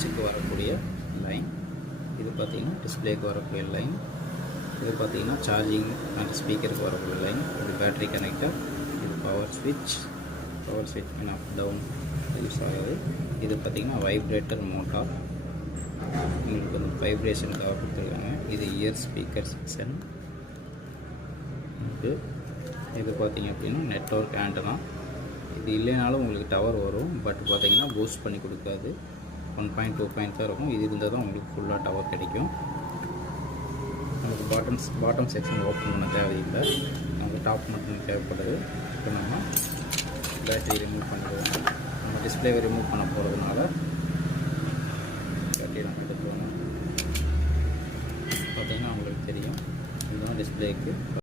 சுவிட்சுக்கு வரக்கூடிய லைன். இது பார்த்திங்கன்னா டிஸ்பிளேக்கு வரக்கூடிய லைன். இது பார்த்திங்கன்னா சார்ஜிங் அண்ட் ஸ்பீக்கருக்கு வரக்கூடிய லைன். இது பேட்ரி கனெக்டர். இது பவர் ஸ்விட்ச் அப் டவுன் யூஸ் ஆகுது. இது பார்த்திங்கன்னா வைப்ரேட்டர் மோட்டார். உங்களுக்கு வந்து வைப்ரேஷனுக்காக கொடுத்துருக்காங்க. இது இயர் ஸ்பீக்கர் செக்ஷன். இது பார்த்திங்க அப்படின்னா நெட்வொர்க் ஆண்டனா. இது இல்லைனாலும் உங்களுக்கு டவர் வரும், பட் பார்த்திங்கன்னா பூஸ்ட் பண்ணி கொடுக்காது. 1.2 தான் இருக்கும். இது இருந்தால் தான் உங்களுக்கு ஃபுல்லாக டவர் கிடைக்கும். நமக்கு பாட்டம் செக்ஷன் ஓப்பன் பண்ண தேவையில்லை, நமக்கு டாப் மட்டும் தேவைப்படுது. இப்போ நம்ம பேட்டரி ரிமூவ் பண்ணிடுவோம். நம்ம டிஸ்பிளேவை ரிமூவ் பண்ண போகிறதுனால